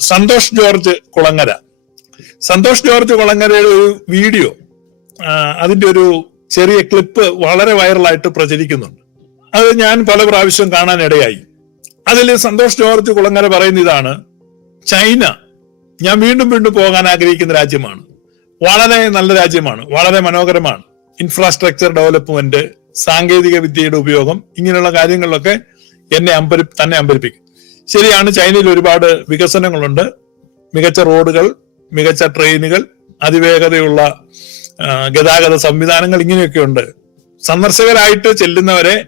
Santhosh George Kulangara. Santhosh George കുളങ്ങരയുടെ ഒരു video അതിന്റെ ഒരു ചെറിയ ക്ലിപ്പ് വളരെ വൈറലായിട്ട് പ്രചരിക്കുന്നുണ്ട്. അത് ഞാൻ പല പ്രാവശ്യം കാണാൻ ഇടയായി. അതിൽ സന്തോഷ് ജോർജ് കുളങ്ങര പറയുന്ന ഇതാണ് ചൈന ഞാൻ വീണ്ടും വീണ്ടും പോകാൻ ആഗ്രഹിക്കുന്ന രാജ്യമാണ്. വളരെ നല്ല രാജ്യമാണ് വളരെ മനോഹരമാണ്. ഇൻഫ്രാസ്ട്രക്ചർ ഡെവലപ്മെന്റ് സാങ്കേതിക വിദ്യയുടെ ഉപയോഗം ഇങ്ങനെയുള്ള കാര്യങ്ങളിലൊക്കെ എന്നെ അമ്പരി തന്നെ അമ്പരിപ്പിക്കും. ശരിയാണ് ചൈനയിൽ ഒരുപാട് വികസനങ്ങളുണ്ട്. മികച്ച റോഡുകൾ മികച്ച ട്രെയിനുകൾ അതിവേഗതയുള്ള ഗതാഗത സംവിധാനങ്ങൾ ഇങ്ങനെയൊക്കെ ഉണ്ട് സന്ദർശകരായിട്ട് ചെല്ലുന്നവരെ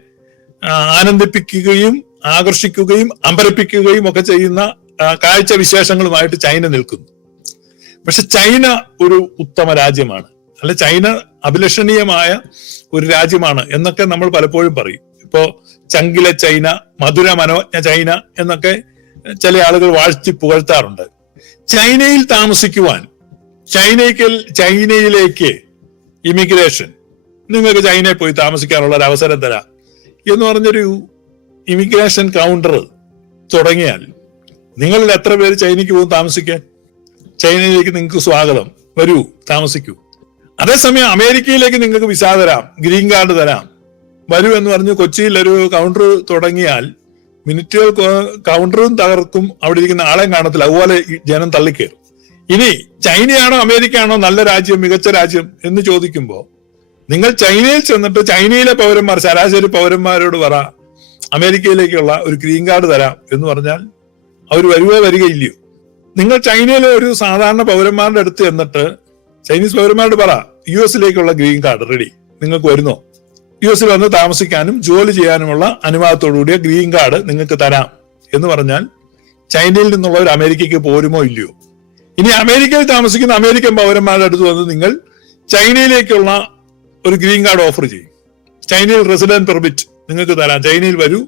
ആനന്ദിപ്പിക്കുകയും ആകർഷിക്കുകയും അമ്പരപ്പിക്കുകയും ഒക്കെ ചെയ്യുന്ന കാഴ്ച വിശേഷങ്ങളുമായിട്ട് ചൈന നിൽക്കുന്നു. പക്ഷെ ചൈന ഒരു ഉത്തമ രാജ്യമാണ്. അല്ല ചൈന അഭിലഷണീയമായ ഒരു രാജ്യമാണ് എന്നൊക്കെ നമ്മൾ പലപ്പോഴും പറയും. ഇപ്പോ ചങ്കിലെ ചൈന മധുര മനോജ്ഞ ചൈന എന്നൊക്കെ ചില ആളുകൾ വാഴ്ത്തി പുകഴ്ത്താറുണ്ട്. ചൈനയിൽ താമസിക്കുവാൻ ചൈനയ്ക്ക് ചൈനയിലേക്ക് ഇമിഗ്രേഷൻ നിങ്ങൾക്ക് ചൈനയിൽ പോയി താമസിക്കാനുള്ള ഒരു അവസരം തരാം എന്ന് പറഞ്ഞൊരു ഇമിഗ്രേഷൻ കൗണ്ടർ തുടങ്ങിയാൽ നിങ്ങളിൽ എത്ര പേര് ചൈനയ്ക്ക് പോകും താമസിക്കാൻ? ചൈനയിലേക്ക് നിങ്ങൾക്ക് സ്വാഗതം. വരൂ താമസിക്കൂ. അതേസമയം അമേരിക്കയിലേക്ക് നിങ്ങൾക്ക് വിസ തരാം ഗ്രീൻ കാർഡ് തരാം. വരൂ എന്ന് പറഞ്ഞ് കൊച്ചിയിൽ ഒരു കൗണ്ടർ തുടങ്ങിയാൽ മിനിറ്റുകൾ കൗണ്ടറും തകർക്കും. അവിടെ ഇരിക്കുന്ന ആളെയും കാണത്തില്ല. അതുപോലെ ജനം തള്ളിക്കയറും ഇനി ചൈനയാണോ അമേരിക്കയാണോ നല്ല രാജ്യം മികച്ച രാജ്യം എന്ന് ചോദിക്കുമ്പോൾ നിങ്ങൾ ചൈനയിൽ ചെന്നിട്ട് ചൈനയിലെ പൗരന്മാർ ശരാശരി പൗരന്മാരോട് പറ അമേരിക്കയിലേക്കുള്ള ഒരു ഗ്രീൻ കാർഡ് തരാം എന്ന് പറഞ്ഞാൽ അവർ വരുവേ വരികയില്ലയോ. നിങ്ങൾ ചൈനയിലെ ഒരു സാധാരണ പൗരന്മാരുടെ അടുത്ത് ചെന്നിട്ട് ചൈനീസ് പൗരന്മാരോട് പറ യു എസിലേക്കുള്ള ഗ്രീൻ കാർഡ് റെഡി. നിങ്ങൾക്ക് വരുന്നോ? യു എസിൽ വന്ന് താമസിക്കാനും ജോലി ചെയ്യാനുമുള്ള അനുവാദത്തോടുകൂടിയ ഗ്രീൻ കാർഡ് നിങ്ങൾക്ക് തരാം എന്ന് പറഞ്ഞാൽ ചൈനയിൽ നിന്നുള്ളവർ അമേരിക്കയ്ക്ക് പോരുമോ ഇല്ലയോ? ഇനി അമേരിക്കയിൽ താമസിക്കുന്ന അമേരിക്കൻ പൗരന്മാരുടെ അടുത്ത് വന്ന് നിങ്ങൾ ചൈനയിലേക്കുള്ള ഒരു ഗ്രീൻ കാർഡ് ഓഫർ ചെയ്യും. ചൈനയിൽ റെസിഡന്റ് പെർമിറ്റ് നിങ്ങൾക്ക് തരാം. ചൈനയിൽ വരൂ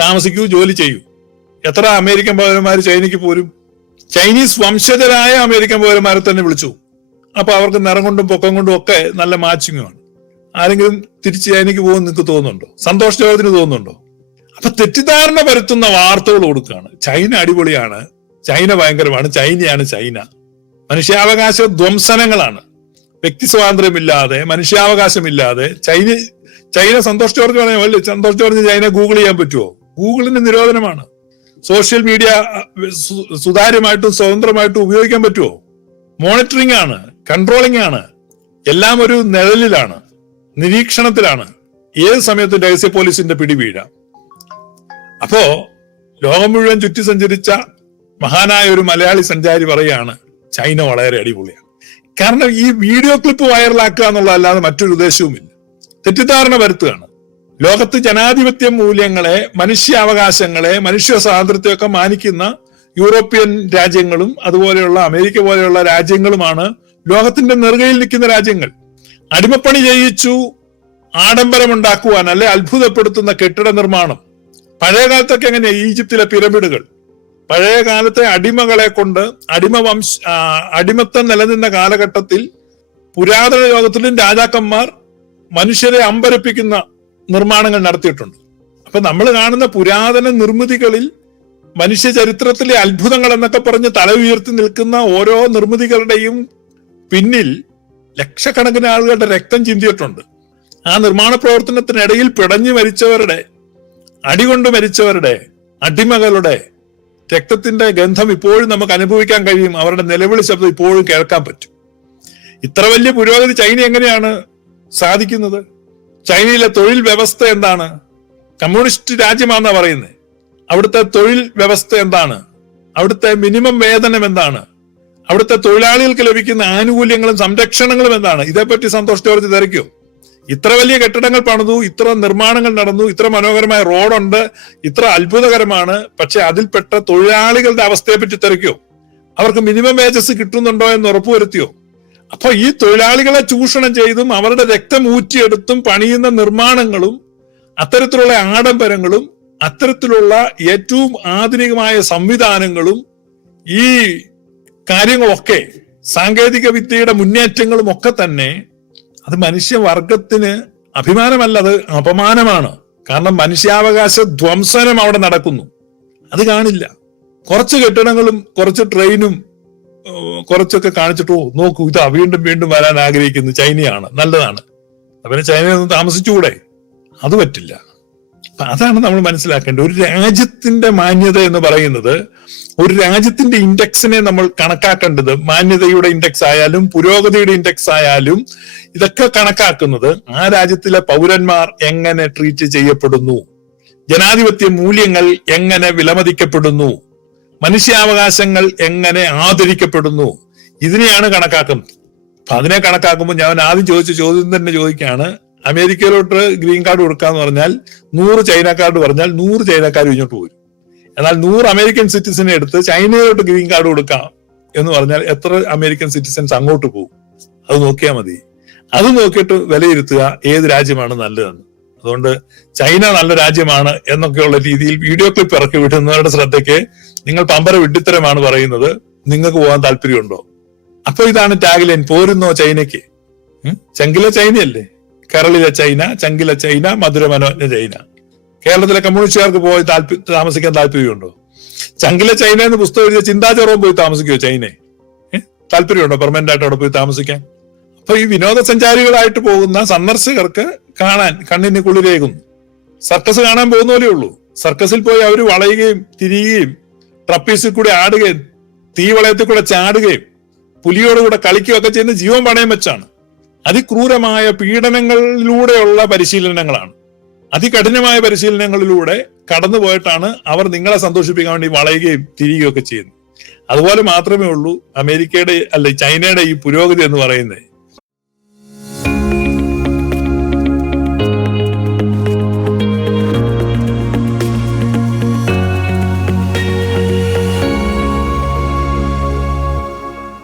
താമസിക്കൂ ജോലി ചെയ്യൂ. എത്ര അമേരിക്കൻ പൗരന്മാർ ചൈനയ്ക്ക് പോരും? ചൈനീസ് വംശജരായ അമേരിക്കൻ പൗരന്മാരെ തന്നെ വിളിച്ചു. അപ്പൊ അവർക്ക് നിറം കൊണ്ടും പൊക്കം കൊണ്ടും ഒക്കെ നല്ല മാച്ചിങ്ങുമാണ് ആരെങ്കിലും തിരിച്ച് ചൈനയ്ക്ക് പോകുമെന്ന് നിങ്ങൾക്ക് തോന്നുന്നുണ്ടോ? സന്തോഷത്തിന് തോന്നുന്നുണ്ടോ? അപ്പൊ തെറ്റിദ്ധാരണ പരത്തുന്ന വാർത്തകൾ കൊടുക്കുകയാണ്. ചൈന അടിപൊളിയാണ്. ചൈന ഭയങ്കരമാണ്. ചൈനയാണ് ചൈന. മനുഷ്യാവകാശ ധ്വംസനങ്ങളാണ്. വ്യക്തി സ്വാതന്ത്ര്യമില്ലാതെ മനുഷ്യാവകാശമില്ലാതെ ചൈന ചൈന സന്തോഷ് ജോർജ് പറയാം അല്ലേ? സന്തോഷ് ജോർജ് ചൈന ഗൂഗിൾ ചെയ്യാൻ പറ്റുമോ? ഗൂഗിളിന് നിരോധനമാണ്. സോഷ്യൽ മീഡിയ സുതാര്യമായിട്ടും സ്വതന്ത്രമായിട്ടും ഉപയോഗിക്കാൻ പറ്റുമോ? മോണിറ്ററിംഗ് ആണ് കൺട്രോളിംഗ് ആണ്. എല്ലാം ഒരു നിഴലിലാണ്. നിരീക്ഷണത്തിലാണ് ഏത് സമയത്തും രഹസ്യ പോലീസിന്റെ പിടി വീഴാം അപ്പോ ലോകം മുഴുവൻ ചുറ്റി സഞ്ചരിച്ച മഹാനായ ഒരു മലയാളി സഞ്ചാരി പറയാണ് ചൈന വളരെ അടിപൊളിയാണ് കാരണം ഈ വീഡിയോ ക്ലിപ്പ് വൈറലാക്കുക എന്നുള്ളതല്ലാതെ മറ്റൊരു ഉദ്ദേശവുമില്ല. തെറ്റിദ്ധാരണ വരുത്തുകയാണ്. ലോകത്ത് ജനാധിപത്യ മൂല്യങ്ങളെ മനുഷ്യാവകാശങ്ങളെ മനുഷ്യ സ്വാതന്ത്ര്യമൊക്കെ മാനിക്കുന്ന യൂറോപ്യൻ രാജ്യങ്ങളും അതുപോലെയുള്ള അമേരിക്ക പോലെയുള്ള രാജ്യങ്ങളുമാണ് ലോകത്തിന്റെ നെറുകയിൽ നിൽക്കുന്ന രാജ്യങ്ങൾ. അടിമപ്പണി ചെയ്യിച്ചു ആഡംബരമുണ്ടാക്കുവാൻ അല്ലെ അത്ഭുതപ്പെടുത്തുന്ന കെട്ടിട നിർമ്മാണം. പഴയ കാലത്തൊക്കെ എങ്ങനെ ഈജിപ്തിലെ പിരമിഡുകൾ? പഴയ കാലത്തെ അടിമകളെ കൊണ്ട് അടിമ വംശ അടിമത്തം നിലനിന്ന കാലഘട്ടത്തിൽ പുരാതന ലോകത്തിലും രാജാക്കന്മാർ മനുഷ്യരെ അമ്പരപ്പിക്കുന്ന നിർമ്മാണങ്ങൾ നടത്തിയിട്ടുണ്ട്. അപ്പൊ നമ്മൾ കാണുന്ന പുരാതന നിർമ്മിതികളിൽ മനുഷ്യ ചരിത്രത്തിലെ അത്ഭുതങ്ങൾ എന്നൊക്കെ പറഞ്ഞ് തല ഉയർത്തി നിൽക്കുന്ന ഓരോ നിർമ്മിതികളുടെയും പിന്നിൽ ലക്ഷക്കണക്കിന് ആളുകളുടെ രക്തം ചിന്തിയിട്ടുണ്ട്. ആ നിർമ്മാണ പ്രവർത്തനത്തിനിടയിൽ പിടഞ്ഞു മരിച്ചവരുടെ അടികൊണ്ട് മരിച്ചവരുടെ അടിമകളുടെ രക്തത്തിന്റെ ഗന്ധം ഇപ്പോഴും നമുക്ക് അനുഭവിക്കാൻ കഴിയും. അവരുടെ നിലവിളി ശബ്ദം ഇപ്പോഴും കേൾക്കാൻ പറ്റും. ഇത്ര വലിയ പുരോഗതി ചൈന എങ്ങനെയാണ് സാധിക്കുന്നത്? ചൈനയിലെ തൊഴിൽ വ്യവസ്ഥ എന്താണ്? കമ്മ്യൂണിസ്റ്റ് രാജ്യമാണെന്നാ പറയുന്നത് അവിടുത്തെ തൊഴിൽ വ്യവസ്ഥ എന്താണ്? അവിടുത്തെ മിനിമം വേതനം എന്താണ്? അവിടുത്തെ തൊഴിലാളികൾക്ക് ലഭിക്കുന്ന ആനുകൂല്യങ്ങളും സംരക്ഷണങ്ങളും എന്താണ്? ഇതേപ്പറ്റി സന്തോഷ് ജോർജ് ഇത്ര വലിയ കെട്ടിടങ്ങൾ പണിതു ഇത്ര നിർമ്മാണങ്ങൾ നടന്നു ഇത്ര മനോഹരമായ റോഡുണ്ട് ഇത്ര അത്ഭുതകരമാണ് പക്ഷെ അതിൽപ്പെട്ട തൊഴിലാളികളുടെ അവസ്ഥയെ പറ്റി തിരക്കോ അവർക്ക് മിനിമം വേജസ് കിട്ടുന്നുണ്ടോ എന്ന് ഉറപ്പുവരുത്തിയോ? അപ്പൊ ഈ തൊഴിലാളികളെ ചൂഷണം ചെയ്തും അവരുടെ രക്തം ഊറ്റിയെടുത്തും പണിയുന്ന നിർമ്മാണങ്ങളും അത്തരത്തിലുള്ള ആഡംബരങ്ങളും അത്തരത്തിലുള്ള ഏറ്റവും ആധുനികമായ സംവിധാനങ്ങളും ഈ കാര്യങ്ങളൊക്കെ സാങ്കേതിക വിദ്യയുടെ മുന്നേറ്റങ്ങളും ഒക്കെ തന്നെ അത് മനുഷ്യവർഗത്തിന് അഭിമാനമല്ല അത് അപമാനമാണ്. കാരണം മനുഷ്യാവകാശ ധ്വംസനം അവിടെ നടക്കുന്നു. അത് കാണില്ല. കുറച്ച് കെട്ടിടങ്ങളും കുറച്ച് ട്രെയിനും കുറച്ചൊക്കെ കാണിച്ചിട്ട് നോക്കൂ ഇത് വീണ്ടും വീണ്ടും വരാൻ ആഗ്രഹിക്കുന്നു ചൈനയാണ്. നല്ലതാണ്. അവന് ചൈനയിൽ നിന്ന് താമസിച്ചുകൂടെ? അത് പറ്റില്ല. അതാണ് നമ്മൾ മനസ്സിലാക്കേണ്ടത്. ഒരു രാജ്യത്തിന്റെ മാന്യത എന്ന് പറയുന്നത് ഒരു രാജ്യത്തിന്റെ ഇൻഡെക്സിനെ നമ്മൾ കണക്കാക്കേണ്ടത്. മാന്യതയുടെ ഇൻഡെക്സ് ആയാലും പുരോഗതിയുടെ ഇൻഡെക്സ് ആയാലും ഇതൊക്കെ കണക്കാക്കുന്നത് ആ രാജ്യത്തിലെ പൗരന്മാർ എങ്ങനെ ട്രീറ്റ് ചെയ്യപ്പെടുന്നു? ജനാധിപത്യ മൂല്യങ്ങൾ എങ്ങനെ വിലമതിക്കപ്പെടുന്നു? മനുഷ്യാവകാശങ്ങൾ എങ്ങനെ ആദരിക്കപ്പെടുന്നു? ഇതിനെയാണ് കണക്കാക്കുന്നത്. അപ്പൊ അതിനെ കണക്കാക്കുമ്പോൾ ഞാൻ ആദ്യം ചോദിച്ച ചോദ്യം തന്നെ ചോദിക്കുകയാണ് അമേരിക്കയിലോട്ട് ഗ്രീൻ കാർഡ് കൊടുക്കാന്ന് പറഞ്ഞാൽ നൂറ് ചൈനക്കാർഡ് പറഞ്ഞാൽ നൂറ് ചൈനക്കാർ ഇങ്ങോട്ട് പോരും എന്നാൽ നൂറ് അമേരിക്കൻ സിറ്റിസനെ എടുത്ത് ചൈനയിലോട്ട് ഗ്രീൻ കാർഡ് കൊടുക്കാം എന്ന് പറഞ്ഞാൽ എത്ര അമേരിക്കൻ സിറ്റിസൻസ് അങ്ങോട്ട് പോകും? അത് നോക്കിയാൽ മതി. അത് നോക്കിയിട്ട് വിലയിരുത്തുക ഏത് രാജ്യമാണ് നല്ലതെന്ന്. അതുകൊണ്ട് ചൈന നല്ല രാജ്യമാണ് എന്നൊക്കെയുള്ള രീതിയിൽ വീഡിയോ ക്ലിപ്പ് ഇറക്കി വിടുന്നവരുടെ ശ്രദ്ധയ്ക്ക് നിങ്ങൾ പമ്പര വിഡിത്തരമാണ് പറയുന്നത്. നിങ്ങൾക്ക് പോകാൻ താല്പര്യമുണ്ടോ? അപ്പൊ ഇതാണ് ടാഗ്ലൈൻ പോരുന്നോ ചൈനയ്ക്ക്? ചങ്കിലെ ചൈനയല്ലേ? കേരളിലെ ചൈന ചങ്കില ചൈന മധുര മനോജ്ഞ ചൈന. കേരളത്തിലെ കമ്മ്യൂണിസ്റ്റുകാർക്ക് പോയി താല്പര്യം താമസിക്കാൻ താല്പര്യമുണ്ടോ? ചങ്കിലെ ചൈന എന്ന് പുസ്തകം എഴുതിയ ചിന്താചോറവും പോയി താമസിക്കുമോ ചൈനയെ? താല്പര്യമുണ്ടോ പെർമനന്റ് ആയിട്ട് അവിടെ പോയി താമസിക്കാൻ? അപ്പൊ ഈ വിനോദസഞ്ചാരികളായിട്ട് പോകുന്ന സന്ദർശകർക്ക് കാണാൻ കണ്ണിന് കുളിരേകുന്നു. സർക്കസ് കാണാൻ പോകുന്ന പോലെ ഉള്ളൂ. സർക്കസിൽ പോയി അവർ വളയുകയും തിരിയുകയും ട്രപ്പീസിൽ കൂടെ ആടുകയും തീവളയത്തിൽ കൂടെ ചാടുകയും പുലിയോട് കൂടെ കളിക്കുകയൊക്കെ ചെയ്യുന്ന ജീവൻ പണയം വെച്ചാണ്. അതിക്രൂരമായ പീഡനങ്ങളിലൂടെയുള്ള പരിശീലനങ്ങളാണ്. അതികഠിനമായ പരിശീലനങ്ങളിലൂടെ കടന്നു പോയിട്ടാണ് അവർ നിങ്ങളെ സന്തോഷിപ്പിക്കാൻ വേണ്ടി വളയുകയും തിരിയുകയൊക്കെ ചെയ്യുന്നത്. അതുപോലെ മാത്രമേ ഉള്ളൂ അമേരിക്കയുടെ അല്ലെ ചൈനയുടെ ഈ പുരോഗതി എന്ന് പറയുന്നത്.